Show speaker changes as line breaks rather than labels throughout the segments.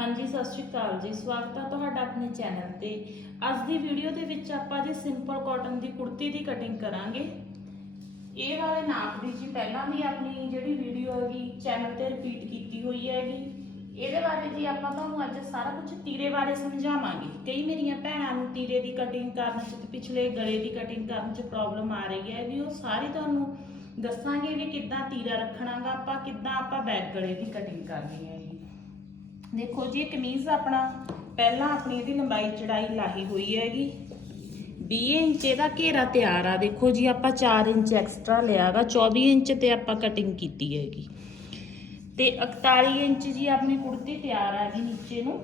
ਹਾਂਜੀ, ਸਤਿ ਸ਼੍ਰੀ ਅਕਾਲ ਜੀ। ਸਵਾਗਤ ਹੈ ਤੁਹਾਡਾ ਆਪਣੇ ਚੈਨਲ ਤੇ। ਅੱਜ ਦੀ ਵੀਡੀਓ ਦੇ ਵਿੱਚ ਆਪਾਂ ਜੀ ਸਿੰਪਲ ਕਾਟਨ ਦੀ ਕੁੜਤੀ ਦੀ ਕਟਿੰਗ ਕਰਾਂਗੇ। ਇਹ ਵਾਲੇ ਨਾਪ ਦੀ ਜੀ ਪਹਿਲਾਂ ਵੀ ਆਪਣੀ ਜਿਹੜੀ ਵੀਡੀਓ ਹੈਗੀ, ਚੈਨਲ ਤੇ ਰਿਪੀਟ ਕੀਤੀ ਹੋਈ ਹੈਗੀ। ਇਹਦੇ ਬਾਰੇ ਜੀ ਆਪਾਂ ਤੁਹਾਨੂੰ ਅੱਜ ਸਾਰਾ ਕੁਝ ਤੀਰੇ ਬਾਰੇ ਸਮਝਾਵਾਂਗੇ। ਕਈ ਮੇਰੀਆਂ ਭੈਣਾਂ ਨੂੰ ਤੀਰੇ ਦੀ ਕਟਿੰਗ ਕਰਨ ਚ ਤੇ ਪਿਛਲੇ ਗਲੇ ਦੀ ਕਟਿੰਗ ਕਰਨ ਚ ਪ੍ਰੋਬਲਮ ਆ ਰਹੀ ਹੈ ਵੀ ਉਹ ਸਾਰੀ ਤੁਹਾਨੂੰ ਦੱਸਾਂਗੇ ਵੀ ਕਿੱਦਾਂ ਤੀਰਾ ਰੱਖਣਾਗਾ, ਆਪਾਂ ਕਿੱਦਾਂ ਆਪਾਂ ਬੈਕ ਗਲੇ ਦੀ ਕਟਿੰਗ ਕਰਨੀ ਹੈ। ਜੀ ਦੇਖੋ ਜੀ ਇਹ ਕਮੀਜ਼ ਆਪਣਾ ਪਹਿਲਾਂ ਆਪਣੀ ਇਹਦੀ ਲੰਬਾਈ ਚੜਾਈ ਲਾਹੀ ਹੋਈ ਹੈਗੀ। 20 ਇੰਚ ਇਹਦਾ ਘੇਰਾ ਤਿਆਰ ਆ। ਦੇਖੋ ਜੀ, ਆਪਾਂ 4 ਇੰਚ ਐਕਸਟਰਾ ਲਿਆਗਾ 24 ਇੰਚ ਤੇ ਆਪਾਂ ਕਟਿੰਗ ਕੀਤੀ ਹੈਗੀ। ਤੇ 41 ਇੰਚ ਜੀ ਆਪਣੀ ਕੁੜਤੀ ਤਿਆਰ ਆ ਗਈ ਨੀਚੇ ਨੂੰ।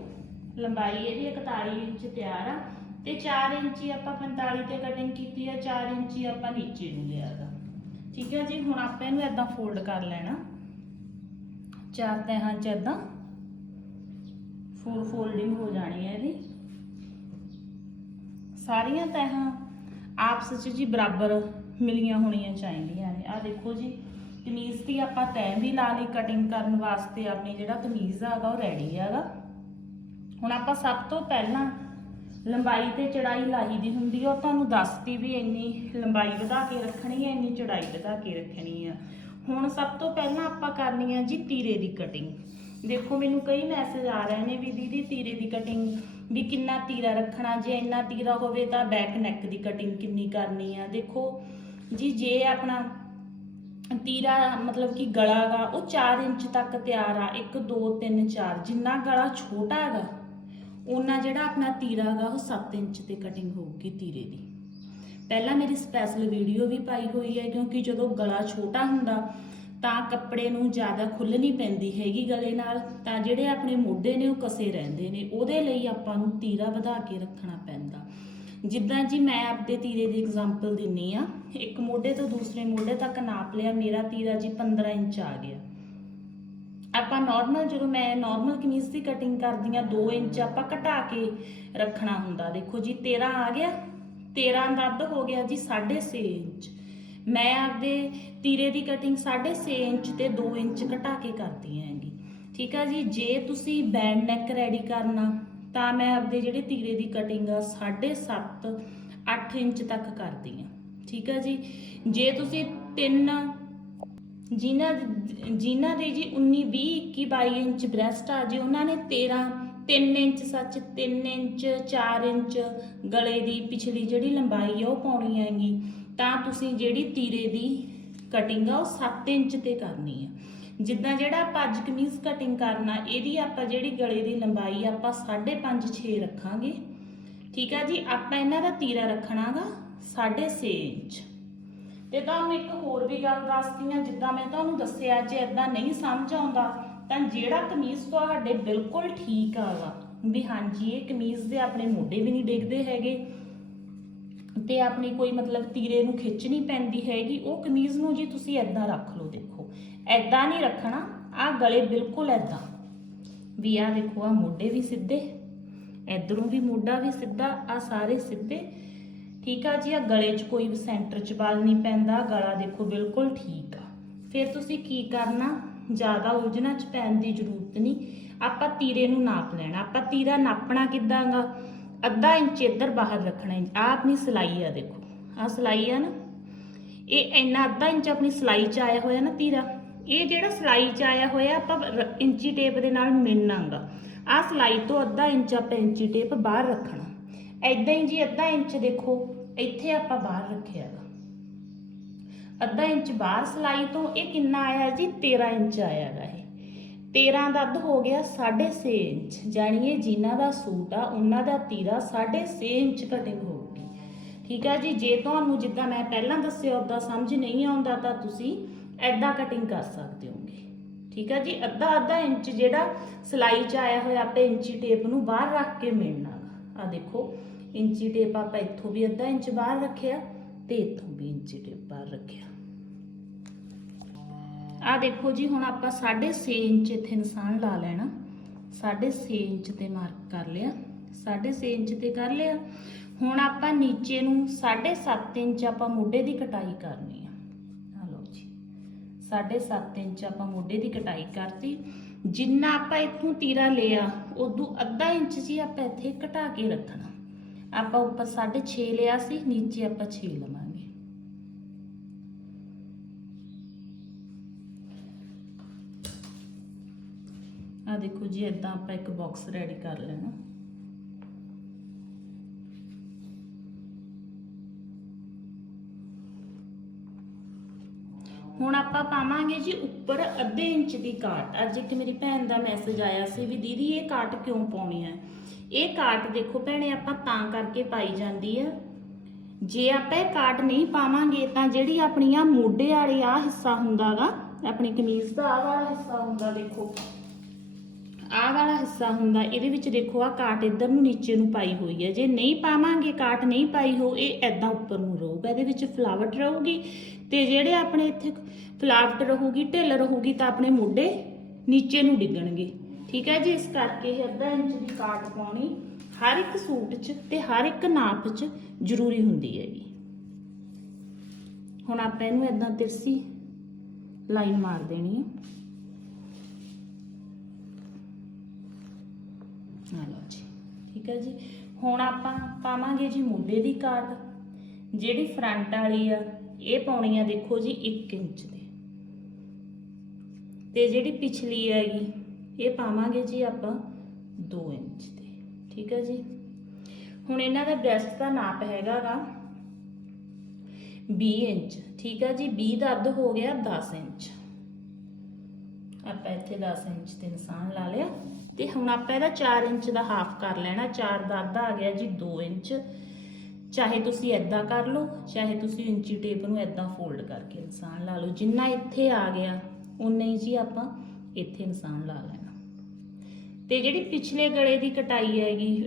ਲੰਬਾਈ ਇਹਦੀ 41 ਇੰਚ ਤਿਆਰ ਆ। ਤੇ 4 ਇੰਚ ਹੀ ਆਪਾਂ 45 ਤੇ ਕਟਿੰਗ ਕੀਤੀ ਆ। 4 ਇੰਚ ਹੀ ਆਪਾਂ ਨੀਚੇ ਨੂੰ ਲਿਆਗਾ ਠੀਕ ਹੈ ਜੀ, ਹੁਣ ਆਪਾਂ ਇਹਨੂੰ ਇਦਾਂ ਫੋਲਡ ਕਰ ਲੈਣਾ। ਚਾਰ ਤਹਾਂ ਚ ਇਦਾਂ ਫੁੱਲ ਫੋਲਡਿੰਗ ਹੋ ਜਾਣੀ ਹੈ ਇਹਦੀ। ਸਾਰੀਆਂ ਤਹਾਂ ਆਪਸ ਵਿੱਚ ਜੀ ਬਰਾਬਰ ਮਿਲੀਆਂ ਹੋਣੀਆਂ ਚਾਹੀਦੀਆਂ ਨੇ। ਆ ਦੇਖੋ ਜੀ, ਕਮੀਜ਼ ਦੀ ਆਪਾਂ ਤੈਅ ਵੀ ਲਾ ਲਈ ਕਟਿੰਗ ਕਰਨ ਵਾਸਤੇ ਆਪਣੀ ਜਿਹੜਾ ਕਮੀਜ਼ ਹੈਗਾ ਉਹ ਰੈਡੀ ਹੈਗਾ। ਹੁਣ ਆਪਾਂ ਸਭ ਤੋਂ ਪਹਿਲਾਂ ਲੰਬਾਈ ਤੇ ਚੜਾਈ ਲਾਈ ਦੀ ਹੁੰਦੀ ਆ, ਉਹ ਤੁਹਾਨੂੰ ਦੱਸਤੀ ਵੀ ਇੰਨੀ ਲੰਬਾਈ ਵਧਾ ਕੇ ਰੱਖਣੀ ਹੈ, ਇੰਨੀ ਚੜਾਈ ਵਧਾ ਕੇ ਰੱਖਣੀ ਆ। ਹੁਣ ਸਭ ਤੋਂ ਪਹਿਲਾਂ ਆਪਾਂ ਕਰਨੀ ਆ ਜੀ ਤੀਰੇ ਦੀ ਕਟਿੰਗ ਦੇਖੋ, ਮੈਨੂੰ ਕਈ ਮੈਸੇਜ ਆ ਰਹੇ ਨੇ ਵੀ ਦੀਦੀ ਤੀਰੇ ਦੀ ਕਟਿੰਗ ਵੀ ਕਿੰਨਾ ਤੀਰਾ ਰੱਖਣਾ, ਜੇ ਇੰਨਾ ਤੀਰਾ ਹੋਵੇ ਤਾਂ ਬੈਕ ਨੈਕ ਦੀ ਕਟਿੰਗ ਕਿੰਨੀ ਕਰਨੀ ਆ। ਦੇਖੋ ਜੀ, ਜੇ ਆਪਣਾ ਤੀਰਾ ਮਤਲਬ ਕਿ ਗਲਾ ਗਾ, ਉਹ 4 ਇੰਚ ਤੱਕ ਤਿਆਰ ਆ 1 2 3 4 ਜਿੰਨਾ ਗਲਾ ਛੋਟਾ ਹੈਗਾ ਉਹਨਾਂ ਜਿਹੜਾ ਆਪਣਾ ਤੀਰਾ ਹੈਗਾ ਉਹ 7 ਇੰਚ ਤੇ ਕਟਿੰਗ ਹੋਊਗੀ ਤੀਰੇ ਦੀ। ਪਹਿਲਾਂ ਮੇਰੀ ਸਪੈਸ਼ਲ ਵੀਡੀਓ ਵੀ ਪਾਈ ਹੋਈ ਹੈ, ਕਿਉਂਕਿ ਜਦੋਂ ਗਲਾ ਛੋਟਾ ਹੁੰਦਾ ਤਾਂ ਕੱਪੜੇ ਨੂੰ ਜ਼ਿਆਦਾ ਖੁੱਲ੍ਹ ਨਹੀਂ ਪੈਂਦੀ ਹੈਗੀ ਗਲੇ ਨਾਲ, ਤਾਂ ਜਿਹੜੇ ਆਪਣੇ ਮੋਢੇ ਨੇ ਉਹ ਕਸੇ ਰਹਿੰਦੇ ਨੇ, ਉਹਦੇ ਲਈ ਆਪਾਂ ਨੂੰ ਤੀਰਾ ਵਧਾ ਕੇ ਰੱਖਣਾ ਪੈਂਦਾ। ਜਿੱਦਾਂ ਜੀ ਮੈਂ ਆਪਦੇ ਤੀਰੇ ਦੀ ਐਗਜ਼ਾਮਪਲ ਦਿੰਨੀ ਆ, ਇੱਕ ਮੋਢੇ ਤੋਂ ਦੂਸਰੇ ਮੋਢੇ ਤੱਕ ਨਾਪ ਲਿਆ, ਮੇਰਾ ਤੀਰਾ ਜੀ 15 ਇੰਚ ਆ ਗਿਆ। ਆਪਾਂ ਨਾਰਮਲ ਜਦੋਂ ਮੈਂ ਨਾਰਮਲ ਕਮੀਜ਼ ਦੀ ਕਟਿੰਗ ਕਰਦੀ ਆ 2 ਇੰਚ ਆਪਾਂ ਘਟਾ ਕੇ ਰੱਖਣਾ ਹੁੰਦਾ। ਦੇਖੋ ਜੀ 13 ਆ ਗਿਆ 13 ਦਾ ਅੱਧ ਹੋ ਗਿਆ ਜੀ 6.5 ਇੰਚ। ਮੈਂ ਆਪਦੇ ਤੀਰੇ ਦੀ ਕਟਿੰਗ 6.5 ਇੰਚ ਤੇ 2 ਇੰਚ ਘਟਾ ਕੇ ਕਰਦੀ ਹੈਗੀ। ਠੀਕ ਆ ਜੀ, ਜੇ ਤੁਸੀਂ ਬੈਂਡ ਨੈਕ ਰੈਡੀ ਕਰਨਾ, ਤਾਂ ਮੈਂ ਆਪਦੇ ਜਿਹੜੇ ਤੀਰੇ ਦੀ ਕਟਿੰਗ ਆ 7.5 8 ਇੰਚ ਤੱਕ ਕਰਦੀ ਆ। ਠੀਕ ਆ ਜੀ, ਜੇ ਤੁਸੀਂ ਤਿੰਨ ਜਿਨ੍ਹਾਂ ਜਿਨ੍ਹਾਂ ਦੇ ਜੀ 19 20 21 22 ਇੰਚ ਬ੍ਰੈਸਟ ਆ, ਜੀ ਉਹਨਾਂ ਨੇ 13 3 ਇੰਚ ਸੱਚ 3 ਇੰਚ 4 ਇੰਚ ਗਲੇ ਦੀ ਪਿਛਲੀ ਜਿਹੜੀ ਲੰਬਾਈ ਆ ਉਹ ਪਾਉਣੀ ਹੈਗੀ ਤਾਂ ਤੁਸੀਂ ਜਿਹੜੀ ਤੀਰੇ ਦੀ ਕਟਿੰਗ ਆ, ਉਹ 7 ਇੰਚ ਤੇ ਕਰਨੀ ਆ। ਜਿੱਦਾਂ ਜਿਹੜਾ ਆਪਾਂ ਅੱਜ ਕਮੀਜ਼ ਕਟਿੰਗ ਕਰਨਾ, ਇਹਦੀ ਆਪਾਂ ਜਿਹੜੀ ਗਲੇ ਦੀ ਲੰਬਾਈ ਆ ਆਪਾਂ 5.5 6 ਰੱਖਾਂਗੇ। ਠੀਕ ਆ ਜੀ? ਆਪਾਂ ਇਹਨਾਂ ਦਾ ਤੀਰਾ ਰੱਖਣਾਗਾ 6.5 ਇੰਚ। ਤੇ ਤੁਹਾਨੂੰ ਇੱਕ ਹੋਰ ਵੀ ਗੱਲ ਦੱਸਦੀ ਆ, ਜਿੱਦਾਂ ਮੈਂ ਤੁਹਾਨੂੰ ਦੱਸਿਆ, ਜੇ ਇਦਾਂ ਨਹੀਂ ਸਮਝ ਆਉਂਦਾ, ਤਾਂ ਜਿਹੜਾ ਕਮੀਜ਼ ਤੁਹਾਡੇ ਬਿਲਕੁਲ ਠੀਕ ਆਗਾ। ਵੀ ਹਾਂਜੀ, ਇਹ ਕਮੀਜ਼ ਦੇ ਆਪਣੇ ਮੋਢੇ ਵੀ ਨਹੀਂ ਡਿੱਗਦੇ ਹੈਗੇ। ਤੇ ਆਪਣੀ ਕੋਈ ਮਤਲਬ ਤੀਰੇ ਨੂੰ ਖਿੱਚਣੀ ਪੈਂਦੀ ਹੈਗੀ, ਉਹ ਕਮੀਜ਼ ਨੂੰ ਜੀ ਤੁਸੀਂ ਐਦਾਂ ਰੱਖ ਲਓ, ਦੇਖੋ। ਐਦਾਂ ਨਹੀਂ ਰੱਖਣਾ ਆ ਗਲੇ ਬਿਲਕੁਲ ਐਦਾਂ ਵੀ ਆ ਦੇਖੋ ਆ ਮੋਢੇ ਵੀ ਸਿੱਧੇ, ਇਧਰੋਂ ਵੀ ਮੋਢਾ ਵੀ ਸਿੱਧਾ ਆ ਸਾਰੇ ਸਿੱਧੇ। ਠੀਕ ਆ ਜੀ ਆ ਗਲੇ 'ਚ ਕੋਈ ਸੈਂਟਰ 'ਚ ਬਲ ਨਹੀਂ ਪੈਂਦਾ ਗਲਾ ਦੇਖੋ ਬਿਲਕੁਲ ਠੀਕ ਆ। ਫਿਰ ਤੁਸੀਂ ਕੀ ਕਰਨਾ, ਜ਼ਿਆਦਾ ਉਲਝਣਾ 'ਚ ਪੈਣ ਦੀ ਜ਼ਰੂਰਤ ਨਹੀਂ। ਆਪਾਂ ਤੀਰੇ ਨੂੰ ਨਾਪ ਲੈਣਾ। ਆਪਾਂ ਤੀਰਾ ਨਾਪਣਾ ਕਿੱਦਾਂਗਾ ਅੱਧਾ ਇੰਚ ਇੱਧਰ ਬਾਹਰ ਰੱਖਣਾ ਆ ਆਪਣੀ ਸਲਾਈ ਆ ਦੇਖੋ। ਆ ਸਲਾਈ ਆ ਨਾ। ਇਹ ਇੰਨਾ ਅੱਧਾ ਇੰਚ ਆਪਣੀ ਸਲਾਈ 'ਚ ਆਇਆ ਹੋਇਆ ਨਾ ਤੀਰਾ। ਇਹ ਜਿਹੜਾ ਸਲਾਈ 'ਚ ਆਇਆ ਹੋਇਆ, ਆਪਾਂ ਇੰਚੀ ਟੇਪ ਦੇ ਨਾਲ ਮਿਣਨਾਗਾ ਆ ਸਲਾਈ ਤੋਂ ਅੱਧਾ ਇੰਚ ਆਪਾਂ ਇੰਚੀ ਟੇਪ ਬਾਹਰ ਰੱਖਣਾ। ਐਦਾਂ ਹੀ ਜੀ ਅੱਧਾ ਇੰਚ ਦੇਖੋ, ਇੱਥੇ ਆਪਾਂ ਬਾਹਰ ਰੱਖਿਆ ਗਾ ਅੱਧਾ ਇੰਚ ਬਾਹਰ ਸਲਾਈ ਤੋਂ ਇਹ ਕਿੰਨਾ ਆਇਆ ਜੀ? 13 ਇੰਚ ਆਇਆ ਗਾ ਇਹ। 13 ਦਾ ਅੱਧ ਹੋ ਗਿਆ 6.5 ਇੰਚ। ਜਾਣੀ ਇਹ ਜਿਨ੍ਹਾਂ ਦਾ ਸੂਟ ਆ, ਉਹਨਾਂ ਦਾ ਤੀਰਾ 6.5 ਇੰਚ ਕਟਿੰਗ ਹੋਊਗੀ ਠੀਕ ਆ ਜੀ, ਜੇ ਤੁਹਾਨੂੰ ਜਿੱਦਾਂ ਮੈਂ ਪਹਿਲਾਂ ਦੱਸਿਆ ਉਦਾਂ ਸਮਝ ਨਹੀਂ ਆਉਂਦਾ ਤਾਂ ਤੁਸੀਂ ਐਦਾਂ ਕਟਿੰਗ ਕਰ ਸਕਦੇ ਹੋਗੇ। ਠੀਕ ਆ ਜੀ, ਅੱਧਾ ਅੱਧਾ ਇੰਚ ਜਿਹੜਾ ਸਲਾਈ 'ਚ ਆਇਆ ਹੋਇਆ ਆਪਾਂ ਇੰਚੀ ਟੇਪ ਨੂੰ ਬਾਹਰ ਰੱਖ ਕੇ ਮਿਲਣਾ ਆ ਦੇਖੋ, ਇੰਚੀ ਟੇਪ ਆਪਾਂ ਇੱਥੋਂ ਵੀ ਅੱਧਾ ਇੰਚ ਬਾਹਰ ਰੱਖਿਆ ਤੇ ਇੱਥੋਂ ਵੀ ਇੰਚੀ ਟੇਪ ਬਾਹਰ ਰੱਖਿਆ। ਆ ਦੇਖੋ ਜੀ, ਹੁਣ ਆਪਾਂ 6.5 ਇੰਚ ਇੱਥੇ ਨਿਸ਼ਾਨ ਲਾ ਲੈਣਾ। 6.5 ਇੰਚ ਤੇ ਮਾਰਕ ਕਰ ਲਿਆ। 6.5 ਇੰਚ ਤੇ ਕਰ ਲਿਆ। ਹੁਣ ਆਪਾਂ ਨੀਚੇ ਨੂੰ 7.5 ਇੰਚ ਆਪਾਂ ਮੋਢੇ ਦੀ ਕਟਾਈ ਕਰਨੀ ਆ। ਆ ਲਓ ਜੀ। 7.5 ਇੰਚ ਆਪਾਂ ਮੋਢੇ ਦੀ ਕਟਾਈ ਕਰਤੀ। ਜਿੰਨਾ ਆਪਾਂ ਇੱਥੋਂ ਤੀਰਾ ਲਿਆ, ਉਦੋਂ ਅੱਧਾ ਇੰਚ ਜੀ ਆਪਾਂ ਇੱਥੇ ਘਟਾ ਕੇ ਰੱਖਣਾ। ਆਪਾਂ ਉੱਪਰ 6.5 ਲਿਆ ਸੀ, ਨੀਚੇ ਆਪਾਂ 6 ਲਵਾਂਗੇ। ਆ ਦੇਖੋ ਜੀ ਇਦਾਂ ਆਪਾਂ ਇੱਕ ਬਾਕਸ ਰੈਡੀ ਕਰ ਲੈਣਾ। ਹੁਣ ਆਪਾਂ ਪਾਵਾਂਗੇ ਜੀ ਉੱਪਰ ਅੱਧੇ ਇੰਚ ਦੀ ਕਾਟ। ਅੱਜ ਇੱਕ ਮੇਰੀ ਭੈਣ ਦਾ ਮੈਸੇਜ ਆਇਆ ਸੀ ਵੀ ਦੀਦੀ, ਇਹ ਕਾਟ ਕਿਉਂ ਪਾਉਣੀ ਹੈ? ਇਹ ਕਾਟ ਦੇਖੋ ਭੈਣੇ, ਆਪਾਂ ਤਾਂ ਕਰਕੇ ਪਾਈ ਜਾਂਦੀ ਆ ਜੇ ਆਪਾਂ ਇਹ ਕਾਟ ਨਹੀਂ ਪਾਵਾਂਗੇ, ਤਾਂ ਜਿਹੜੀ ਆਪਣੀ ਆ ਮੋਢੇ ਵਾਲੀ ਆ ਹਿੱਸਾ ਹੁੰਦਾਗਾ, ਆਪਣੀ ਕਮੀਜ਼ ਦਾ ਆਹ ਵਾਲਾ ਹਿੱਸਾ ਹੁੰਦਾ ਦੇਖੋ। ਆਹ ਵਾਲਾ ਹਿੱਸਾ ਹੁੰਦਾ, ਇਹਦੇ ਵਿੱਚ ਦੇਖੋ ਆ ਕਾਟ ਇੱਧਰ ਨੂੰ ਨੀਚੇ ਨੂੰ ਪਾਈ ਹੋਈ ਹੈ। ਜੇ ਨਹੀਂ ਪਾਵਾਂਗੇ, ਕਾਟ ਨਹੀਂ ਪਾਈ ਹੋ, ਇਹ ਐਦਾਂ ਉੱਪਰ ਨੂੰ ਰਹੂਗਾ, ਇਹਦੇ ਵਿੱਚ ਫਲਾਵਟ ਰਹੂਗੀ ਤੇ ਜਿਹੜੇ ਆਪਣੇ ਇੱਥੇ ਫਲਾਵਟ ਰਹੂਗੀ, ਢਿੱਲ ਰਹੂਗੀ ਤਾਂ ਆਪਣੇ ਮੋਢੇ ਨੀਚੇ ਨੂੰ ਡਿੱਗਣਗੇ। ਠੀਕ ਹੈ ਜੀ, ਇਸ ਕਰਕੇ ਇਹ ਅੱਧਾ ਇੰਚ ਦੀ ਕਾਟ ਪਾਉਣੀ ਹਰ ਇੱਕ ਸੂਟ 'ਚ ਤੇ ਹਰ ਇੱਕ ਨਾਪ 'ਚ ਜ਼ਰੂਰੀ ਹੁੰਦੀ ਹੈਗੀ ਹੁਣ ਆਪਾਂ ਇਹਨੂੰ ਐਦਾਂ ਤਿਰਸੀ ਲਾਈਨ ਮਾਰ ਦੇਣੀ ਹੈ। ਆ ਲਓ ਜੀ। ਠੀਕ ਹੈ ਜੀ? ਹੁਣ ਆਪਾਂ ਪਾਵਾਂਗੇ ਜੀ ਮੋਢੇ ਦੀ ਕਾਟ। ਜਿਹੜੀ ਫਰੰਟ ਵਾਲੀ ਆ, ਇਹ ਪਾਉਣੀ ਆ ਦੇਖੋ ਜੀ 1 ਇੰਚ ਦੀ। ਤੇ ਜਿਹੜੀ ਪਿਛਲੀ ਹੈਗੀ, ਇਹ ਪਾਵਾਂਗੇ ਜੀ ਆਪਾਂ 2 ਇੰਚ ਦੀ। ਠੀਕ ਹੈ ਜੀ? ਹੁਣ ਇਹਨਾਂ ਦਾ ਬ੍ਰੈਸਟ ਦਾ ਨਾਪ ਹੈਗਾਗਾ 20 ਇੰਚ। ਠੀਕ ਹੈ ਜੀ? 20 ਦਾ ਅੱਧ ਹੋ ਗਿਆ 10 ਇੰਚ। ਆਪਾਂ ਇੱਥੇ 10 ਇੰਚ ਤੇ ਨਿਸ਼ਾਨ ਲਾ ਲਿਆ। ਤੇ ਹੁਣ ਆਪਾਂ ਇਹਦਾ 4 ਇੰਚ ਦਾ ਹਾਫ ਕਰ ਲੈਣਾ। 4 ਦਾ ਅੱਧਾ ਆ ਗਿਆ ਜੀ 2 ਇੰਚ। ਚਾਹੇ ਤੁਸੀਂ ਐਦਾਂ ਕਰ ਲਓ, ਚਾਹੇ ਤੁਸੀਂ ਇੰਚੀ ਟੇਪ ਨੂੰ ਐਦਾਂ ਫੋਲਡ ਕਰਕੇ ਨਿਸ਼ਾਨ ਲਾ ਲਓ। ਜਿੰਨਾ ਇੱਥੇ ਆ ਗਿਆ ਉਨਾ ਹੀ ਜੀ ਆਪਾਂ ਇੱਥੇ ਨਿਸ਼ਾਨ ਲਾ ਲੈਣਾ। ਤੇ ਜਿਹੜੀ ਪਿਛਲੇ ਗਲੇ ਦੀ ਕਟਾਈ ਹੈਗੀ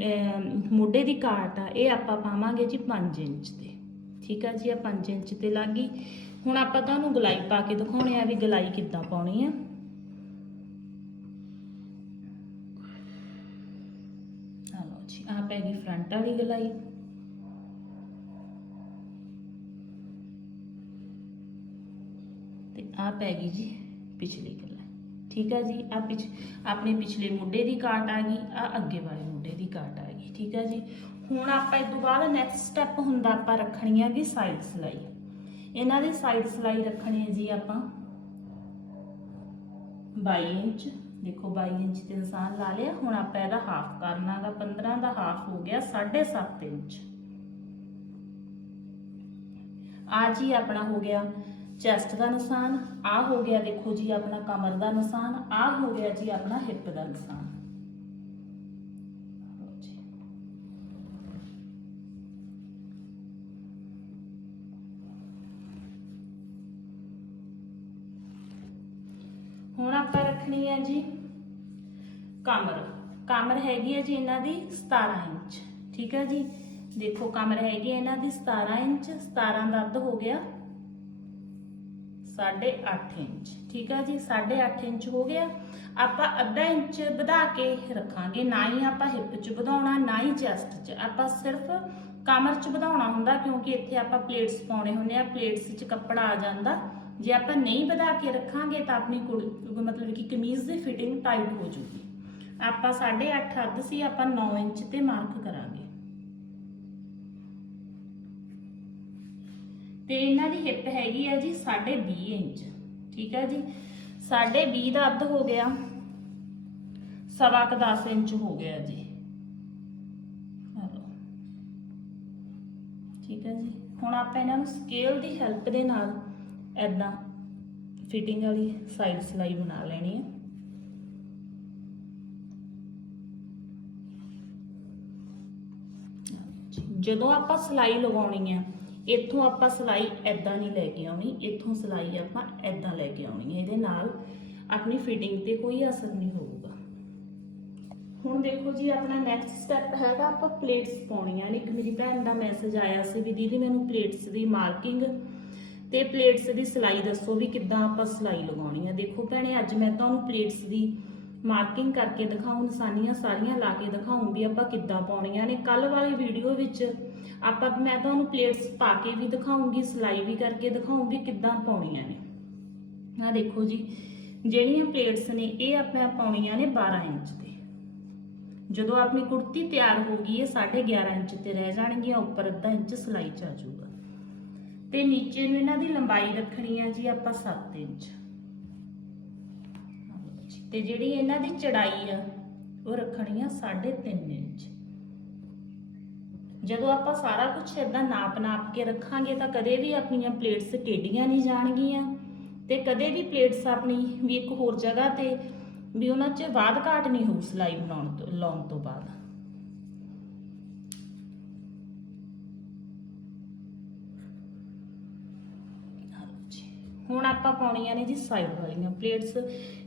ਮੋਢੇ ਦੀ ਕਾਟ ਆ, ਇਹ ਆਪਾਂ ਪਾਵਾਂਗੇ ਜੀ 5 ਇੰਚ ਤੇ। ਠੀਕ ਆ ਜੀ ਆ 5 ਇੰਚ ਤੇ ਲੱਗ ਗਈ। ਹੁਣ ਆਪਾਂ ਤੁਹਾਨੂੰ ਗਲਾਈ ਪਾ ਕੇ ਦਿਖਾਉਣੇ ਆ ਵੀ ਗਲਾਈ ਕਿੱਦਾਂ ਪਾਉਣੀ ਆ। ਆ ਲਓ ਜੀ ਆ ਪੈ ਗਈ ਫਰੰਟ ਵਾਲੀ ਗਲਾਈ। ਤੇ ਆ ਪੈ ਗਈ ਜੀ ਪਿਛਲੀ ਗਲਾਈ ਠੀਕ ਹੈ ਜੀ ਆ ਪਿਛ, ਆਪਣੇ ਪਿਛਲੇ ਮੁੰਡੇ ਦੀ ਕਾਟ ਆ ਗਈ ਆ ਅੱਗੇ ਵਾਲੇ ਮੁੰਡੇ ਦੀ ਕਾਟ ਆ ਗਈ। ਠੀਕ ਹੈ ਜੀ, ਹੁਣ ਆਪਾਂ ਇਸ ਤੋਂ ਬਾਅਦ ਨੈਕਸਟ ਸਟੈਪ ਹੁੰਦਾ ਆਪਾਂ ਰੱਖਣੀ ਆ ਜੀ ਸਾਈਡ ਸਲਾਈ। ਇਹਨਾਂ ਦੀ ਸਾਈਡ ਸਲਾਈ ਰੱਖਣੀ ਹੈ ਜੀ ਆਪਾਂ 22 ਇੰਚ। ਦੇਖੋ 22 ਇੰਚ ਤੇ ਨਿਸ਼ਾਨ ਲਾ ਲਿਆ, ਹੁਣ ਆਪਾਂ ਇਹਦਾ ਹਾਫ ਕਰਨਾਗਾ 15 ਦਾ ਹਾਫ ਹੋ ਗਿਆ 7.5 ਇੰਚ। ਆ ਜੀ ਆਪਣਾ ਹੋ ਗਿਆ ਚੈਸਟ ਦਾ ਨਿਸ਼ਾਨ ਆ ਹੋ ਗਿਆ ਦੇਖੋ ਜੀ ਆਪਣਾ ਕਮਰ ਦਾ ਨਿਸ਼ਾਨ ਆ ਹੋ ਗਿਆ ਜੀ ਆਪਣਾ ਹਿੱਪ ਦਾ ਨਿਸ਼ਾਨ। ਕਮਰ। ਕਮਰ ਹੈਗੀ ਹੈ ਜੀ ਇਹਨਾਂ ਦੀ 17 ਇੰਚ। ਠੀਕ ਹੈ ਜੀ? ਦੇਖੋ, ਕਮਰ ਹੈਗੀ ਹੈ ਇਹਨਾਂ ਦੀ 17 ਇੰਚ। 17 ਦਾ ਅੱਧ ਹੋ ਗਿਆ 8.5 ਇੰਚ। ਠੀਕ ਹੈ ਜੀ? 8.5 ਇੰਚ ਹੋ ਗਿਆ। ਆਪਾਂ ਅੱਧਾ ਇੰਚ ਵਧਾ ਕੇ ਰੱਖਾਂਗੇ। ਨਾ ਹੀ ਆਪਾਂ ਹਿੱਪ 'ਚ ਵਧਾਉਣਾ, ਨਾ ਹੀ ਚੈਸਟ 'ਚ। ਆਪਾਂ ਸਿਰਫ ਕਮਰ 'ਚ ਵਧਾਉਣਾ ਹੁੰਦਾ ਕਿਉਂਕਿ ਇੱਥੇ ਆਪਾਂ ਪਲੇਟਸ ਪਾਉਣੇ ਹੁੰਦੇ ਆ। ਪਲੇਟਸ 'ਚ ਕੱਪੜਾ ਆ ਜਾਂਦਾ। ਜੇ ਆਪਾਂ ਨਹੀਂ ਵਧਾ ਕੇ ਰੱਖਾਂਗੇ ਤਾਂ ਆਪਣੀ ਕੁੜ- ਮਤਲਬ ਕਿ ਕਮੀਜ਼ ਦੀ ਫਿਟਿੰਗ ਟਾਈਟ ਹੋ ਜੂਗੀ। ਆਪਾਂ 8.5 ਅੱਧ ਸੀ, ਆਪਾਂ 9 ਇੰਚ ਤੇ ਮਾਰਕ ਕਰਾਂਗੇ। ਤੇ ਇਹਨਾਂ ਦੀ ਹਿੱਪ ਹੈਗੀ ਆ ਜੀ 20.5 ਇੰਚ, ਠੀਕ ਹੈ ਜੀ? 20.5 ਦਾ ਅੱਧ ਹੋ ਗਿਆ, ਸਵਾ ਕੁ 10 ਇੰਚ ਹੋ ਗਿਆ ਜੀ। ਠੀਕ ਹੈ ਜੀ? ਹੁਣ ਆਪਾਂ ਇਹਨਾਂ ਨੂੰ ਸਕੇਲ ਦੀ ਹੈਲਪ ਦੇ ਨਾਲ ਐਦਾਂ ਫਿਟਿੰਗ ਵਾਲੀ ਸਾਈਡ ਸਲਾਈ ਬਣਾ ਲੈਣੀ ਹੈ ਜਦੋਂ ਆਪਾਂ ਸਲਾਈ ਲਗਾਉਣੀ ਆ, ਇੱਥੋਂ ਆਪਾਂ ਸਲਾਈ ਐਦਾਂ ਨਹੀਂ ਲੈ ਕੇ ਆਉਣੀ, ਇੱਥੋਂ ਸਲਾਈ ਆਪਾਂ ਐਦਾਂ ਲੈ ਕੇ ਆਉਣੀ ਹੈ ਇਹਦੇ ਨਾਲ ਆਪਣੀ ਫਿਟਿੰਗ ਤੇ ਕੋਈ ਅਸਰ ਨਹੀਂ ਹੋਊਗਾ। ਹੁਣ ਦੇਖੋ ਜੀ, ਆਪਣਾ ਨੈਕਸਟ ਸਟੈਪ ਹੈਗਾ, ਆਪਾਂ ਪਲੇਟਸ ਪਾਉਣੀਆਂ ਨੇ। ਇੱਕ ਮੇਰੀ ਭੈਣ ਦਾ ਮੈਸੇਜ ਆਇਆ ਸੀ ਵੀ ਦੀਦੀ, ਮੈਨੂੰ ਪਲੇਟਸ ਦੀ ਮਾਰਕਿੰਗ ਤੇ ਪਲੇਟਸ ਦੀ ਸਿਲਾਈ ਦੱਸੋ ਵੀ ਕਿੱਦਾਂ ਆਪਾਂ ਸਿਲਾਈ ਲਗਾਉਣੀ ਹੈ ਦੇਖੋ ਭੈਣੇ, ਅੱਜ ਮੈਂ ਤੁਹਾਨੂੰ ਪਲੇਟਸ ਦੀ ਮਾਰਕਿੰਗ ਕਰਕੇ ਦਿਖਾਉਂ ਨਿਸ਼ਾਨੀਆਂ ਸਾਰੀਆਂ ਲਾ ਕੇ ਦਿਖਾਉਂ ਵੀ ਆਪਾਂ ਕਿੱਦਾਂ ਪਾਉਣੀਆਂ ਨੇ। ਕੱਲ ਵਾਲੀ ਵੀਡੀਓ ਵਿੱਚ ਆਪਾਂ, ਮੈਂ ਤੁਹਾਨੂੰ ਪਲੇਟਸ ਪਾ ਕੇ ਵੀ ਦਿਖਾਉਂਗੀ, ਸਿਲਾਈ ਵੀ ਕਰਕੇ ਦਿਖਾਉਂਗੀ ਕਿੱਦਾਂ ਪਾਉਣੀਆਂ ਨੇ। ਆ ਦੇਖੋ ਜੀ, ਜਿਹੜੀਆਂ ਪਲੇਟਸ ਨੇ, ਇਹ ਆਪਾਂ ਪਾਉਣੀਆਂ ਨੇ 12 ਇੰਚ ਤੇ। ਜਦੋਂ ਆਪਣੀ ਕੁੜਤੀ ਤਿਆਰ ਹੋ ਗਈ, ਇਹ 11.5 ਇੰਚ ਤੇ ਰਹਿ ਜਾਣਗੀਆਂ, ਉੱਪਰ ਅੱਧਾ ਇੰਚ ਸਲਾਈ ਚ ਆ ਜਾਊਗਾ। ਤੇ ਨੀਚੇ ਨੂੰ ਇਹਨਾਂ ਦੀ ਲੰਬਾਈ ਰੱਖਣੀ ਆ ਜੀ ਆਪਾਂ 7 ਇੰਚ। ਤੇ ਜਿਹੜੀ ਇਹਨਾਂ ਦੀ ਚੜਾਈ ਆ, ਉਹ ਰੱਖਣੀ ਆ 3.5 ਇੰਚ। ਜਦੋਂ ਆਪਾਂ ਸਾਰਾ ਕੁਝ ਇਦਾਂ ਨਾਪ ਨਾਪ ਕੇ ਰੱਖਾਂਗੇ ਤਾਂ ਕਦੇ ਵੀ ਆਪਣੀਆਂ ਪਲੇਟਸ ਟੇਡੀਆਂ ਨਹੀਂ ਜਾਣਗੀਆਂ ਤੇ ਕਦੇ ਵੀ ਪਲੇਟਸ ਆਪਣੀ ਵੀ ਇੱਕ ਹੋਰ ਜਗ੍ਹਾ ਤੇ ਵੀ ਉਹਨਾਂ 'ਚ ਬਾਦ ਘਾਟ ਨਹੀਂ ਹੋਊ ਸਿਲਾਈ ਬਣਾਉਣ ਤੋਂ, ਲਾਉਣ ਤੋਂ ਬਾਅਦ। ਆਪਾਂ ਪਾਉਣੀਆਂ ਨੇ ਜੀ ਸਾਈਡ ਵਾਲੀਆਂ ਪਲੇਟਸ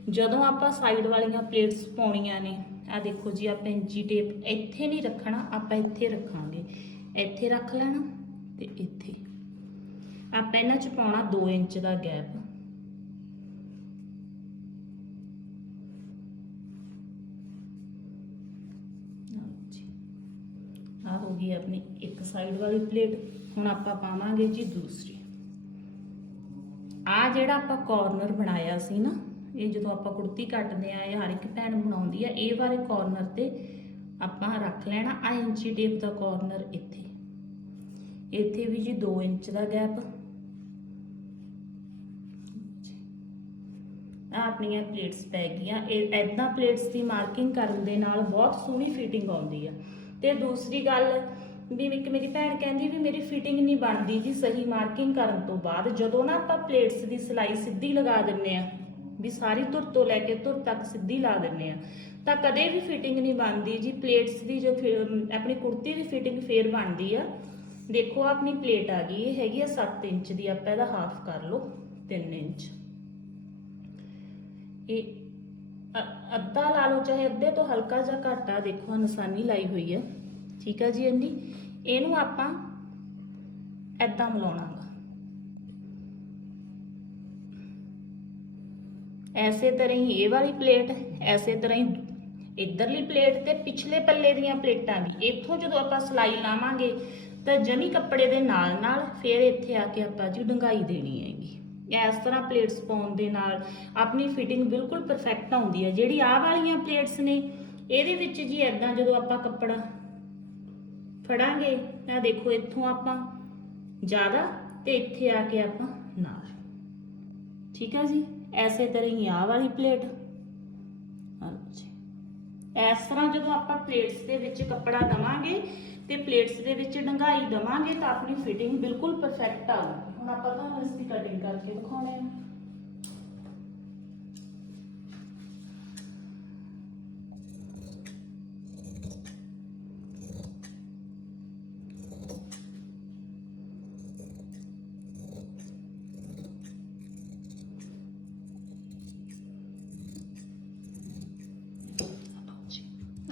ਜਦੋਂ ਆਪਾਂ ਸਾਈਡ ਵਾਲੀਆਂ ਪਲੇਟਸ ਪਾਉਣੀਆਂ ਨੇ ਆ ਦੇਖੋ ਜੀ, ਆਪਾਂ ਇੰਚੀ ਟੇਪ ਇੱਥੇ ਨਹੀਂ ਰੱਖਣਾ, ਆਪਾਂ ਇੱਥੇ ਰੱਖਾਂਗੇ। ਇੱਥੇ ਰੱਖ ਲੈਣਾ ਤੇ ਇੱਥੇ। ਆਪਾਂ ਇਹਨਾਂ ਚ ਪਾਉਣਾ 2 ਇੰਚ ਦਾ ਗੈਪ ਆ ਹੋ ਗਈ ਆਪਣੀ ਇੱਕ ਸਾਈਡ ਵਾਲੀ ਪਲੇਟ ਹੁਣ ਆਪਾਂ ਪਾਵਾਂਗੇ ਜੀ ਦੂਸਰੀ। ਆ ਜਿਹੜਾ ਆਪਾਂ ਕਾਰਨਰ ਬਣਾਇਆ ਸੀ ਨਾ, ਇਹ ਜਦੋਂ ਆਪਾਂ ਕੁੜਤੀ ਕੱਟਦੇ ਆ ਇਹ ਹਰ ਇੱਕ ਭੈਣ ਬਣਾਉਂਦੀ ਆ, ਇਹ ਵਾਲੇ ਕਾਰਨਰ ਤੇ ਆਪਾਂ ਰੱਖ ਲੈਣਾ ਆ ਇੰਚੀ ਟੇਪ ਦਾ ਕਾਰਨਰ ਇੱਥੇ। ਇੱਥੇ ਵੀ ਜੀ 2 ਇੰਚ ਦਾ ਗੈਪ ਆ ਆਪਣੀਆਂ ਪਲੇਟਸ ਪੈ ਗਈਆਂ। ਇਹ ਐਦਾਂ ਪਲੇਟਸ ਦੀ ਮਾਰਕਿੰਗ ਕਰਨ ਦੇ ਨਾਲ ਬਹੁਤ ਸੋਹਣੀ ਫਿਟਿੰਗ ਆਉਂਦੀ ਆ। ਤੇ ਦੂਸਰੀ ਗੱਲ ਵੀ ਇੱਕ ਮੇਰੀ ਭੈਣ ਕਹਿੰਦੀ ਵੀ ਮੇਰੀ ਫਿਟਿੰਗ ਨਹੀਂ ਬਣਦੀ ਜੀ ਸਹੀ ਮਾਰਕਿੰਗ ਕਰਨ ਤੋਂ ਬਾਅਦ। ਜਦੋਂ ਨਾ ਆਪਾਂ ਪਲੇਟਸ ਦੀ ਸਿਲਾਈ ਸਿੱਧੀ ਲਗਾ ਦਿੰਨੇ ਆ ਵੀ ਸਾਰੀ ਧੁਰ ਤੋਂ ਲੈ ਕੇ ਧੁਰ ਤੱਕ ਸਿੱਧੀ ਲਾ ਦਿੰਨੇ ਆ ਤਾਂ ਕਦੇ ਵੀ ਫਿਟਿੰਗ ਨਹੀਂ ਬਣਦੀ ਜੀ। ਪਲੇਟਸ ਦੀ ਜੋ ਫਿਰ- ਆਪਣੀ ਕੁੜਤੀ ਦੀ ਫਿਟਿੰਗ ਫੇਰ ਬਣਦੀ ਆ। ਦੇਖੋ ਆਪਣੀ ਪਲੇਟ ਆ ਗਈ, ਇਹ ਹੈਗੀ ਆ 7 ਇੰਚ ਦੀ, ਆਪਾਂ ਇਹਦਾ ਹਾਫ ਕਰ ਲਓ 3 ਇੰਚ। ਇਹ ਅੱਧਾ ਲਾ ਲਓ, ਚਾਹੇ ਅੱਧੇ ਤੋਂ ਹਲਕਾ ਜਿਹਾ ਘੱਟ ਆ, ਦੇਖੋ ਆਹ ਨਿਸ਼ਾਨੀ ਲਾਈ ਹੋਈ ਹੈ ਠੀਕ ਆ ਜੀ ਅੰਡੀ ਇਹਨੂੰ ਆਪਾਂ ਐਦਾਂ ਮਿਲਾਉਣਾਗਾ। ਐਸੇ ਤਰ੍ਹਾਂ ਹੀ ਇਹ ਵਾਲੀ ਪਲੇਟ, ਐਸੇ ਤਰ੍ਹਾਂ ਹੀ ਇਧਰਲੀ ਪਲੇਟ ਤੇ ਪਿਛਲੇ ਪੱਲੇ ਦੀਆਂ ਪਲੇਟਾਂ ਵੀ। ਇੱਥੋਂ ਜਦੋਂ ਆਪਾਂ ਸਲਾਈ ਲਾਵਾਂਗੇ ਤਾਂ ਜਮੀ ਕੱਪੜੇ ਦੇ ਨਾਲ ਨਾਲ ਫਿਰ ਇੱਥੇ ਆ ਕੇ ਆਪਾਂ ਜੀ ਡੰਗਾਈ ਦੇਣੀ ਹੈਗੀ। ਇਸ ਤਰ੍ਹਾਂ ਪਲੇਟਸ ਪਾਉਣ ਦੇ ਨਾਲ ਆਪਣੀ ਫਿਟਿੰਗ ਬਿਲਕੁਲ ਪਰਫੈਕਟ ਆਉਂਦੀ ਹੈ ਜਿਹੜੀ ਆਹ ਵਾਲੀਆਂ ਪਲੇਟਸ ਨੇ, ਇਹਦੇ ਵਿੱਚ ਜੀ ਐਦਾਂ ਜਦੋਂ ਆਪਾਂ ਕੱਪੜਾ ਫੜਾਂਗੇ। ਤਾਂ ਦੇਖੋ, ਇੱਥੋਂ ਆਪਾਂ ਜ਼ਿਆਦਾ ਤੇ ਇੱਥੇ ਆ ਕੇ ਆਪਾਂ ਨਾਲ। ਠੀਕ ਹੈ ਜੀ? ਐਸੇ ਤਰ੍ਹਾਂ ਹੀ ਆਹ ਵਾਲੀ ਪਲੇਟ। ਹਾਂਜੀ ਇਸ ਤਰ੍ਹਾਂ ਜਦੋਂ ਆਪਾਂ ਪਲੇਟਸ ਦੇ ਵਿੱਚ ਕੱਪੜਾ ਦਵਾਂਗੇ ਤੇ ਪਲੇਟਸ ਦੇ ਵਿੱਚ ਡੰਗਾਈ ਦਵਾਂਗੇ ਤਾਂ ਆਪਣੀ ਫਿਟਿੰਗ ਬਿਲਕੁਲ ਪਰਫੈਕਟ ਆਊਗੀ ਹੁਣ ਆਪਾਂ ਤੁਹਾਨੂੰ ਇਸ ਦੀ ਕਟਿੰਗ ਕਰਕੇ ਦਿਖਾਉਣੇ ਆ।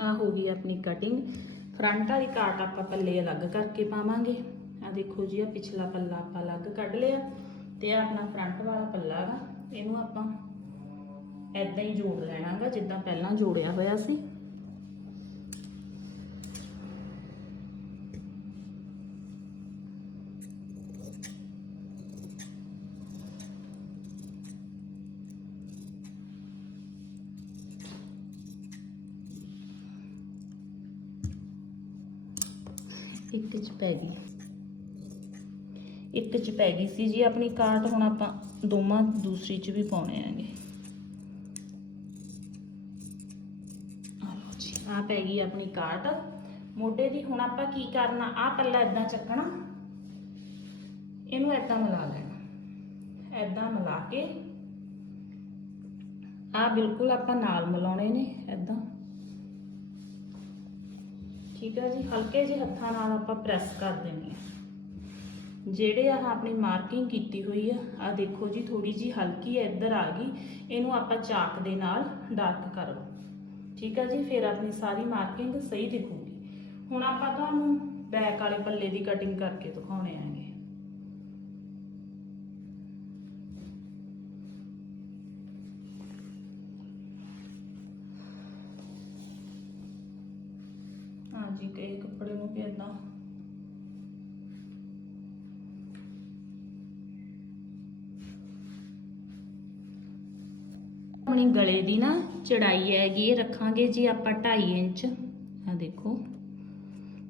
ਆ ਹੋ ਗਈ ਆਪਣੀ ਕਟਿੰਗ ਫਰੰਟ ਵਾਲੀ ਕਾਟ ਆਪਾਂ ਪੱਲੇ ਅਲੱਗ ਕਰਕੇ ਪਾਵਾਂਗੇ। ਆ ਦੇਖੋ ਜੀ ਆ ਪਿਛਲਾ ਪੱਲਾ ਆਪਾਂ ਅਲੱਗ ਕੱਢ ਲਿਆ ਤੇ ਆ ਆਪਣਾ ਫਰੰਟ ਵਾਲਾ ਪੱਲਾ ਗਾ ਇਹਨੂੰ ਆਪਾਂ ਐਦਾਂ ਹੀ ਜੋੜ ਲੈਣਾਗਾ, ਜਿੱਦਾਂ ਪਹਿਲਾਂ ਜੋੜਿਆ ਹੋਇਆ ਸੀ। ਇੱਕ ਚ ਪੈ ਗਈ। ਇੱਕ ਚ ਪੈ ਗਈ ਸੀ ਜੀ, ਆਪਣੀ ਕਾਟ ਹੁਣ ਆਪਾਂ ਦੋਵਾਂ ਦੂਸਰੀ ਚ ਵੀ ਪਾਉਣੇ ਆਂਗੇ ਆ ਲਓ ਜੀ ਪੈ ਗਈ ਆਪਣੀ ਕਾਟ। ਮੋਢੇ ਦੀ ਹੁਣ ਆਪਾਂ ਕੀ ਕਰਨਾ ਆ ਪੱਲਾ ਇਦਾਂ ਚੱਕਣਾ। ਇਹਨੂੰ ਇਦਾਂ ਮਿਲਾ ਲੈਣਾ। ਇਦਾਂ ਮਿਲਾ ਕੇ ਆ ਬਿਲਕੁਲ ਆਪਾਂ ਨਾਲ ਮਿਲਾਉਣੇ ਨੇ ਇਦਾਂ ਠੀਕ ਹੈ ਜੀ, ਹਲਕੇ ਜਿਹੇ ਹੱਥਾਂ ਨਾਲ ਆਪਾਂ ਪ੍ਰੈਸ ਕਰ ਦੇਣੀ ਹੈ। ਜਿਹੜੇ ਆ ਆਪਣੀ ਮਾਰਕਿੰਗ ਕੀਤੀ ਹੋਈ ਆ ਆ ਦੇਖੋ ਜੀ ਥੋੜੀ ਜੀ ਹਲਕੀ ਹੈ ਇੱਧਰ ਆ ਗਈ। ਇਹਨੂੰ ਆਪਾਂ ਚਾਕ ਦੇ ਨਾਲ ਡਾਰਕ ਕਰ ਲਓ। ਠੀਕ ਆ ਜੀ, ਫਿਰ ਆਪਣੀ ਸਾਰੀ ਮਾਰਕਿੰਗ ਸਹੀ ਦਿਖੂਗੀ। ਹੁਣ ਆਪਾਂ ਤੁਹਾਨੂੰ ਬੈਕ ਵਾਲੇ ਪੱਲੇ ਦੀ ਕਟਿੰਗ ਕਰਕੇ ਦਿਖਾਉਣੇ ਆਂਗੇ ਹਾਂ ਕੱਪੜੇ ਨੂੰ ਵੀ ਏਦਾਂ। ਗਲੇ ਦੀ ਨਾ ਚੜਾਈ ਹੈਗੀ ਇਹ ਰੱਖਾਂਗੇ ਜੀ ਆਪਾਂ 2.5 ਇੰਚ। ਆ ਦੇਖੋ।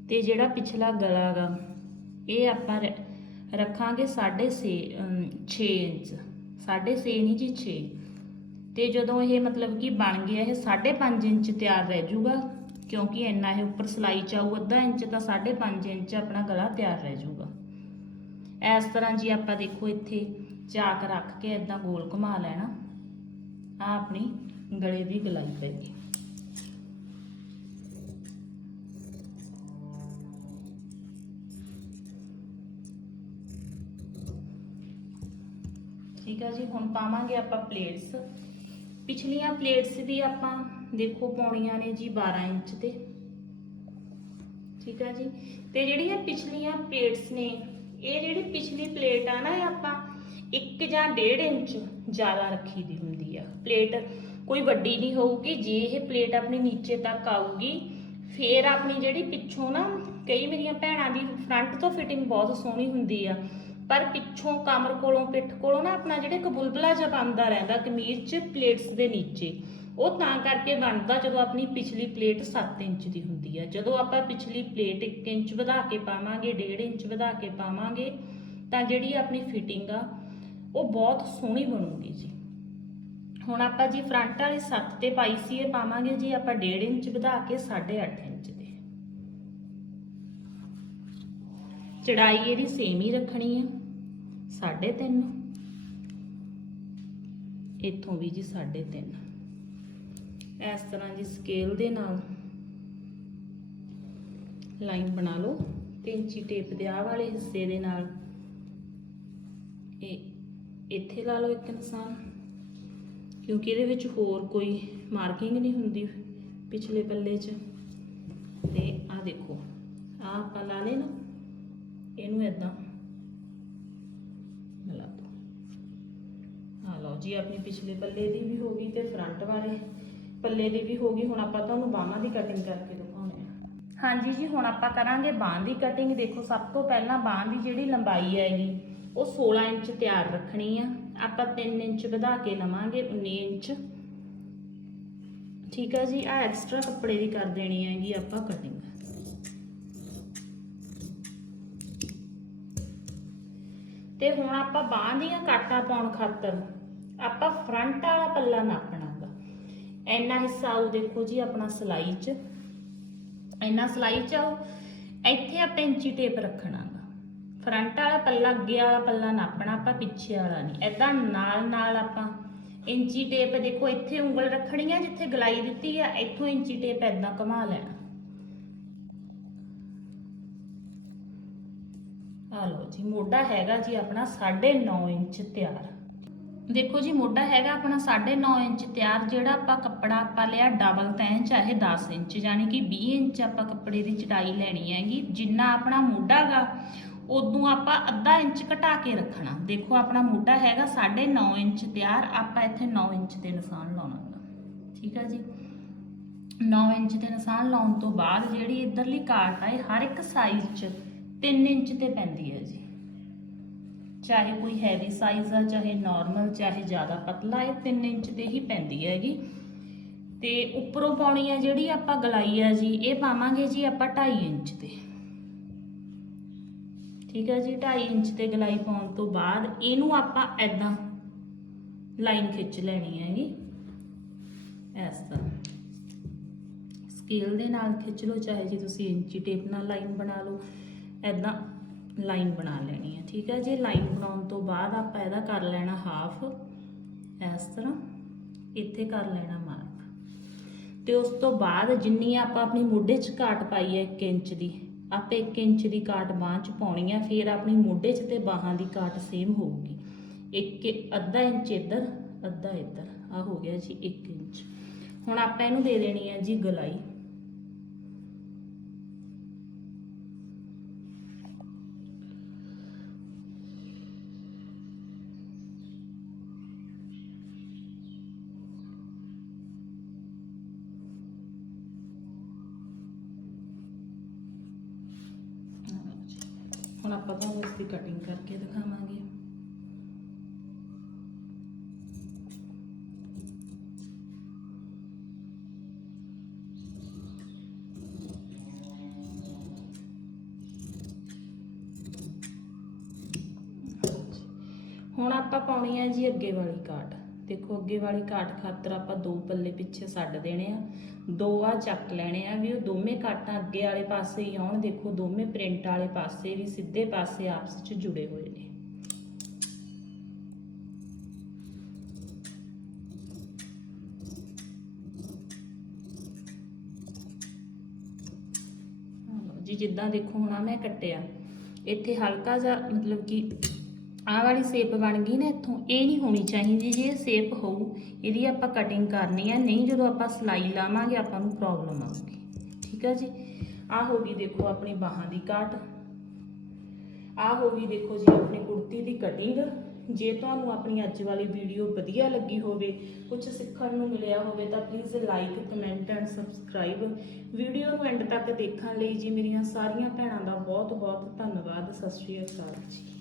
ਤੇ ਜਿਹੜਾ ਪਿਛਲਾ ਗਲਾ ਗਾ, ਇਹ ਆਪਾਂ ਰ- ਰੱਖਾਂਗੇ 6.5 6 ਇੰਚ। 6.5 ਨਹੀਂ ਜੀ 6 ਤੇ ਜਦੋਂ ਇਹ ਮਤਲਬ ਕਿ ਬਣ ਗਿਆ, ਇਹ 5.5 ਇੰਚ ਤਿਆਰ ਰਹਿ ਜਾਊਗਾ ਕਿਉਂਕਿ ਇੰਨਾ ਇਹ ਉੱਪਰ ਸਲਾਈ ਚ ਆਊ ਅੱਧਾ ਇੰਚ ਤਾਂ 5.5 ਇੰਚ ਆਪਣਾ ਗਲਾ ਤਿਆਰ ਰਹਿ ਜਾਊਗਾ ਇਸ ਤਰ੍ਹਾਂ ਜੀ ਆਪਾਂ ਦੇਖੋ ਇੱਥੇ ਚਾਕ ਰੱਖ ਕੇ ਇਦਾਂ ਗੋਲ ਘੁਮਾ ਲੈਣਾ ਆ ਆਪਣੀ ਗਲੇ ਦੀ ਗਲਾਈ ਪੈ ਗਈ ਠੀਕ ਆ ਜੀ ਹੁਣ ਪਾਵਾਂਗੇ ਆਪਾਂ ਪਲੇਟਸ ਪਿਛਲੀਆਂ ਪਲੇਟਸ ਵੀ ਆਪਾਂ ਦੇਖੋ ਪਾਉਣੀਆਂ ਨੇ ਜੀ 12 ਇੰਚ ਤੇ। ਠੀਕ ਆ ਜੀ? ਤੇ ਜਿਹੜੀਆਂ ਪਿਛਲੀਆਂ ਪਲੇਟਸ ਨੇ, ਇਹ ਜਿਹੜੀ ਪਿਛਲੀ ਪਲੇਟ ਆ ਨਾ, ਇਹ ਆਪਾਂ 1 ਜਾਂ 1.5 ਇੰਚ ਜ਼ਿਆਦਾ ਰੱਖੀ ਦੀ ਹੁੰਦੀ ਆ। ਪਲੇਟ ਕੋਈ ਵੱਡੀ ਨਹੀਂ ਹੋਊਗੀ, ਜੇ ਇਹ ਪਲੇਟ ਆਪਣੀ ਨੀਚੇ ਤੱਕ ਆਊਗੀ, ਫੇਰ ਆਪਣੀ ਜਿਹੜੀ ਪਿੱਛੋਂ ਨਾ, ਕਈ ਮੇਰੀਆਂ ਭੈਣਾਂ ਦੀ ਫਰੰਟ ਤੋਂ ਫਿਟਿੰਗ ਬਹੁਤ ਸੋਹਣੀ ਹੁੰਦੀ ਆ। ਪਰ ਪਿੱਛੋਂ ਕਮਰ ਕੋਲੋਂ, ਪਿੱਠ ਕੋਲੋਂ ਨਾ ਆਪਣਾ ਜਿਹੜੇ ਕਬੁਲਬਲਾ ਜਿਹਾ ਬਣਦਾ ਰਹਿੰਦਾ ਕਮੀਜ਼ 'ਚ ਪਲੇਟਸ ਦੇ ਨੀਚੇ। ਉਹ ਤਾਂ ਕਰਕੇ ਬਣਦਾ ਜਦੋਂ ਆਪਣੀ ਪਿਛਲੀ ਪਲੇਟ 7 ਇੰਚ ਦੀ ਹੁੰਦੀ ਆ। ਜਦੋਂ ਆਪਾਂ ਪਿਛਲੀ ਪਲੇਟ 1 ਇੰਚ ਵਧਾ ਕੇ ਪਾਵਾਂਗੇ 1.5 ਇੰਚ ਵਧਾ ਕੇ ਪਾਵਾਂਗੇ, ਤਾਂ ਜਿਹੜੀ ਆਪਣੀ ਫਿਟਿੰਗ ਆ, ਉਹ ਬਹੁਤ ਸੋਹਣੀ ਬਣੂਗੀ ਜੀ। ਹੁਣ ਆਪਾਂ ਜੀ ਫਰੰਟ ਵਾਲੀ 7 ਤੇ ਪਾਈ ਸੀ, ਇਹ ਪਾਵਾਂਗੇ ਜੀ ਆਪਾਂ 1.5 ਇੰਚ ਵਧਾ ਕੇ 8.5 ਇੰਚ ਦੇ ਚੜਾਈ ਇਹਦੀ ਸੇਮ ਹੀ ਰੱਖਣੀ ਹੈ 3.5 ਇੱਥੋਂ ਵੀ ਜੀ 3.5 ਇਸ ਤਰ੍ਹਾਂ ਜੀ ਸਕੇਲ ਦੇ ਨਾਲ ਲਾਈਨ ਬਣਾ ਲਓ। ਤੇ ਇੰਚੀ ਟੇਪ ਦੇ ਆਹ ਵਾਲੇ ਹਿੱਸੇ ਦੇ ਨਾਲ ਇਹ ਇੱਥੇ ਲਾ ਲਓ ਇੱਕ ਨਿਸ਼ਾਨ। ਕਿਉਂਕਿ ਇਹਦੇ ਵਿੱਚ ਹੋਰ ਕੋਈ ਮਾਰਕਿੰਗ ਨਹੀਂ ਹੁੰਦੀ ਪਿਛਲੇ ਪੱਲੇ 'ਚ। ਤੇ ਆਹ ਦੇਖੋ, ਆਹ ਆਪਾਂ ਲਾ ਲਏ ਨਾ, ਇਹਨੂੰ ਇਦਾਂ ਮਿਲਾ ਦੋ। ਆ ਲਓ ਜੀ, ਆਪਣੀ ਪਿਛਲੇ ਪੱਲੇ ਦੀ ਵੀ ਹੋ ਗਈ ਤੇ ਫਰੰਟ ਵਾਲੇ। ਪੱਲੇ ਦੀ ਵੀ ਹੋ ਗਈ, ਹੁਣ ਆਪਾਂ ਤੁਹਾਨੂੰ ਬਾਹਾਂ ਦੀ ਕਟਿੰਗ ਕਰਕੇ ਦਿਖਾਉਣੇ ਆ। ਹਾਂਜੀ ਜੀ, ਹੁਣ ਆਪਾਂ ਕਰਾਂਗੇ ਬਾਹਾਂ ਦੀ ਕਟਿੰਗ ਦੇਖੋ, ਸਭ ਤੋਂ ਪਹਿਲਾਂ ਬਾਹਾਂ ਦੀ ਜਿਹੜੀ ਲੰਬਾਈ ਹੈਗੀ, ਉਹ 16 ਇੰਚ ਤਿਆਰ ਰੱਖਣੀ ਆ। ਆਪਾਂ 3 ਇੰਚ ਵਧਾ ਕੇ ਲਵਾਂਗੇ 19 ਇੰਚ। ਠੀਕ ਆ ਜੀ, ਆ ਐਕਸਟਰਾ ਕੱਪੜੇ ਦੀ ਕਰ ਦੇਣੀ ਹੈਗੀ ਆਪਾਂ ਕਟਿੰਗ ਤੇ ਹੁਣ ਆਪਾਂ ਬਾਹਾਂ ਦੀਆਂ ਕਾਟਾਂ ਪਾਉਣ ਖਾਤਰ ਆਪਾਂ ਫਰੰਟ ਵਾਲਾ ਪੱਲਾ ਨਾਪਣਾਗਾ ਇੰਨਾ ਹਿੱਸਾ ਆਊ ਦੇਖੋ ਜੀ ਆਪਣਾ ਸਲਾਈ 'ਚ। ਇੰਨਾ ਸਲਾਈ 'ਚ ਆਊ ਇੱਥੇ ਆਪਾਂ ਇੰਚੀ ਟੇਪ ਰੱਖਣਾਗਾ। ਫਰੰਟ ਵਾਲਾ ਪੱਲਾ, ਅੱਗੇ ਵਾਲਾ ਪੱਲਾ ਨਾਪਣਾ ਆਪਾਂ, ਪਿੱਛੇ ਵਾਲਾ ਨਹੀਂ। ਐਦਾਂ ਨਾਲ ਨਾਲ ਆਪਾਂ ਇੰਚੀ ਟੇਪ ਦੇਖੋ, ਇੱਥੇ ਉਂਗਲ ਰੱਖਣੀ ਆ ਜਿੱਥੇ ਗਲਾਈ ਦਿੱਤੀ ਆ, ਇੱਥੋਂ ਇੰਚੀ ਟੇਪ ਐਦਾਂ ਘੁਮਾ ਲੈਣਾ। ਆ ਲਓ ਜੀ, ਮੋਢਾ ਹੈਗਾ ਜੀ ਆਪਣਾ 9.5 ਇੰਚ ਤਿਆਰ। ਦੇਖੋ ਜੀ, ਮੋਢਾ ਹੈਗਾ ਆਪਣਾ 9.5 ਇੰਚ ਤਿਆਰ ਜਿਹੜਾ ਆਪਾਂ ਕੱਪੜਾ ਆਪਾਂ ਲਿਆ ਡਬਲ ਤੈਂ ਚਾਹੇ 10 ਇੰਚ, ਯਾਨੀ ਕਿ 20 ਇੰਚ ਆਪਾਂ ਕੱਪੜੇ ਦੀ ਚੜਾਈ ਲੈਣੀ ਹੈਗੀ। ਜਿੰਨਾ ਆਪਣਾ ਮੋਢਾ ਗਾ, ਉਦੋਂ ਆਪਾਂ ਅੱਧਾ ਇੰਚ ਘਟਾ ਕੇ ਰੱਖਣਾ। ਦੇਖੋ, ਆਪਣਾ ਮੋਢਾ ਹੈਗਾ 9.5 ਇੰਚ ਤਿਆਰ ਆਪਾਂ ਇੱਥੇ 9 ਇੰਚ ਤੇ ਨਿਸ਼ਾਨ ਲਾਉਣਾ ਗਾ। ਠੀਕ ਹੈ ਜੀ? 9 ਇੰਚ ਦੇ ਨਿਸ਼ਾਨ ਲਾਉਣ ਤੋਂ ਬਾਅਦ ਜਿਹੜੀ ਇਧਰਲੀ ਕਾਟ ਆ, ਇਹ ਹਰ ਇੱਕ ਸਾਈਜ਼ 'ਚ 3 ਇੰਚ ਤੇ ਪੈਂਦੀ ਹੈ ਜੀ। ਚਾਹੇ ਕੋਈ ਹੈਵੀ ਸਾਈਜ਼ ਆ, ਚਾਹੇ ਨਾਰਮਲ ਚਾਹੇ ਜ਼ਿਆਦਾ ਪਤਲਾ, ਇਹ 3 ਇੰਚ ਤੇ ਹੀ ਪੈਂਦੀ ਹੈਗੀ। ਤੇ ਉੱਪਰੋਂ ਪਾਉਣੀ ਆ ਜਿਹੜੀ ਆਪਾਂ ਗਲਾਈ ਆ ਜੀ, ਇਹ ਪਾਵਾਂਗੇ ਜੀ ਆਪਾਂ 2.5 ਇੰਚ ਤੇ। ਠੀਕ ਹੈ ਜੀ 2.5 ਇੰਚ ਤੇ ਗਲਾਈ ਪਾਉਣ ਤੋਂ ਬਾਅਦ ਇਹਨੂੰ ਆਪਾਂ ਐਦਾਂ ਲਾਈਨ ਖਿੱਚ ਲੈਣੀ ਹੈਗੀ। ਇਸ ਤਰ੍ਹਾਂ। ਸਕੇਲ ਦੇ ਨਾਲ ਖਿੱਚ ਲਓ, ਚਾਹੇ ਜੀ ਤੁਸੀਂ ਇੰਚੀ ਟੇਪ ਨਾਲ ਲਾਈਨ ਬਣਾ ਲਓ। ਐਦਾਂ ਲਾਈਨ ਬਣਾ ਲੈਣੀ ਹੈ, ਠੀਕ ਹੈ? ਜੀ ਲਾਈਨ ਬਣਾਉਣ ਤੋਂ ਬਾਅਦ ਆਪਾਂ ਇਹਦਾ ਕਰ ਲੈਣਾ ਹਾਫ, ਇਸ ਤਰ੍ਹਾਂ ਇੱਥੇ ਕਰ ਲੈਣਾ ਮਾਰਕ। ਤੇ ਉਸ ਤੋਂ ਬਾਅਦ ਜਿੰਨੀ ਆਪਾਂ ਆਪਣੀ ਮੋਢੇ 'ਚ ਕਾਟ ਪਾਈ ਹੈ 1 ਇੰਚ ਦੀ, ਆਪਾਂ 1 ਇੰਚ ਦੀ ਕਾਟ ਬਾਂਹ 'ਚ ਪਾਉਣੀ ਹੈ ਫਿਰ ਆਪਣੀ ਮੋਢੇ 'ਚ ਤੇ ਬਾਹਾਂ ਦੀ ਕਾਟ ਸੇਮ ਹੋਊਗੀ। ਇੱਕ ਅੱਧਾ ਇੰਚ ਇੱਧਰ, ਅੱਧਾ ਇੱਧਰ ਆ ਹੋ ਗਿਆ ਜੀ 1 ਇੰਚ। ਹੁਣ ਆਪਾਂ ਇਹਨੂੰ ਦੇ ਦੇਣੀ ਹੈ ਜੀ ਗਲਾਈ। ਹੁਣ ਆਪਾਂ ਤੁਹਾਨੂੰ ਇਸ ਦੀ ਕਟਿੰਗ ਕਰਕੇ ਦਿਖਾਵਾਂਗੇ। ਹੁਣ ਆਪਾਂ ਪਾਉਣੀ ਹੈ ਜੀ ਅੱਗੇ ਵਾਲੀ ਕਾਟ। ਦੇਖੋ ਅੱਗੇ ਵਾਲੀ ਕਾਟ ਖਾਤਰ ਆਪਾਂ ਦੋ ਪੱਲੇ ਪਿੱਛੇ ਛੱਡ ਦੇਣੇ ਆ। ਦੋ ਆ ਚੱਕ ਲੈਣੇ ਆ ਵੀ ਉਹ ਦੋਵੇਂ ਕਾਟਾਂ ਅੱਗੇ ਵਾਲੇ ਪਾਸੇ ਹੀ ਆਉਣ। ਦੇਖੋ, ਦੋਵੇਂ ਪ੍ਰਿੰਟ ਵਾਲੇ ਪਾਸੇ ਵੀ ਸਿੱਧੇ ਪਾਸੇ ਆਪਸ ਵਿੱਚ ਜੁੜੇ ਹੋਏ ਨੇ। ਜੀ, ਜਿੱਦਾਂ ਦੇਖੋ, ਹੁਣ ਆ ਮੈਂ ਕੱਟਿਆ। ਇੱਥੇ ਹਲਕਾ ਜਿਹਾ ਮਤਲਬ ਕਿ ਆਹ ਵਾਲੀ ਸ਼ੇਪ ਬਣ ਗਈ ਨਾ ਇੱਥੋਂ, ਇਹ ਨਹੀਂ ਹੋਣੀ ਚਾਹੀਦੀ ਜੇ ਇਹ ਸ਼ੇਪ ਹੋਊ, ਇਹਦੀ ਆਪਾਂ ਕਟਿੰਗ ਕਰਨੀ ਆ, ਨਹੀਂ ਜਦੋਂ ਆਪਾਂ ਸਲਾਈ ਲਾਵਾਂਗੇ, ਆਪਾਂ ਨੂੰ ਪ੍ਰੋਬਲਮ ਆਊਗੀ। ਠੀਕ ਆ ਜੀ? ਆਹ ਹੋ ਗਈ ਦੇਖੋ ਆਪਣੀ ਬਾਹਾਂ ਦੀ ਕਾਟ ਆਹ ਹੋ ਗਈ ਦੇਖੋ ਜੀ ਆਪਣੀ ਕੁੜਤੀ ਦੀ ਕਟਿੰਗ ਜੇ ਤੁਹਾਨੂੰ ਆਪਣੀ ਅੱਜ ਵਾਲੀ ਵੀਡੀਓ ਵਧੀਆ ਲੱਗੀ ਹੋਵੇ ਕੁਝ ਸਿੱਖਣ ਨੂੰ ਮਿਲਿਆ ਹੋਵੇ ਤਾਂ please like comment and subscribe video ਨੂੰ ਐਂਡ ਤੱਕ ਦੇਖਣ ਲਈ ਜੀ ਮੇਰੀਆਂ ਸਾਰੀਆਂ ਭੈਣਾਂ ਦਾ ਬਹੁਤ ਬਹੁਤ ਧੰਨਵਾਦ। ਸਤਿ ਸ਼੍ਰੀ ਅਕਾਲ ਜੀ।